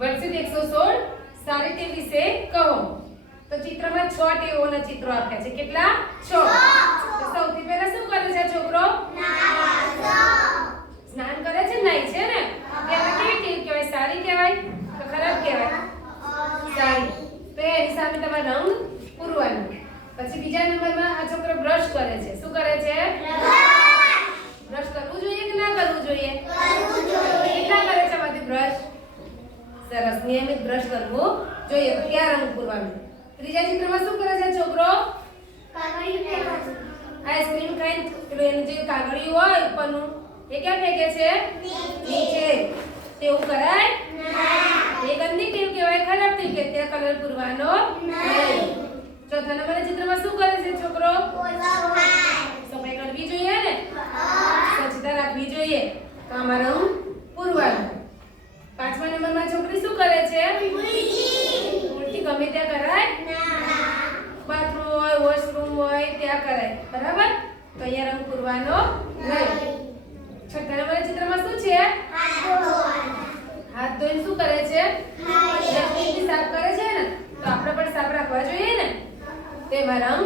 વર્ગશીટ એકસો સોળ સારી વિશે કહો. તો ચિત્રમાં છ ટેવોના ચિત્રો આપ્યા છે. કેટલા? છ. સૌથી પહેલા શું કરે છે છોકરો? સ્નાન કરે છે નાઈ છે ને? એમાં કેવી ટેવ કહેવાય? સારી કહેવાય તો ખરાબ કહેવાય? સારી. તો એની સામે તમારે રંગ પૂરવાનો. પછી બીજા નંબરમાં આ છોકરો બ્રશ કરે છે. શું કરે છે બ્રશ કરવું જોઈએ કે ના કરવું જોઈએ કેટલા કરે છે બધી બ્રશ સરસ નિયમિત બ્રશ કરવું જોઈએ. તો કયા રંગ પૂરવાનું? ત્રીજા ચિત્રમાં શું કરે છે છોકરો? આઈસ્ક્રીમ ખાઈને એનું જે કાગળિયું હોય ઉપરનું એ ક્યાં ફેંકે છે? નીચે. તેવું કરાય? એ ગંદી ટેવ કહેવાય ખરાબ ટેવ કે ત્યાં કલર પૂરવાનો ચોથા નંબરના ચિત્રમાં શું કરે છે છોકરો? સફાઈ કરવી જોઈએ ને? સ્વચ્છતા રાખવી જોઈએ. તો આમાં રંગ પૂરવાનો પાંચમા નંબરમાં છોકરી શું કરે છે ઉલટી ગમે ત્યાં કરાય? બાથરૂમ હોય વોશરૂમ હોય ત્યાં કરાય. બરાબર? તો અહીંયા રંગ પૂરવાનો નહીં. છઠ્ઠા નંબરના ચિત્રમાં શું છે? હાથ ધોઈને શું કરે છે? સાફ કરે છે ને? તો આપણે પણ સાફ રાખવા જોઈએ ને? તેમાં રંગ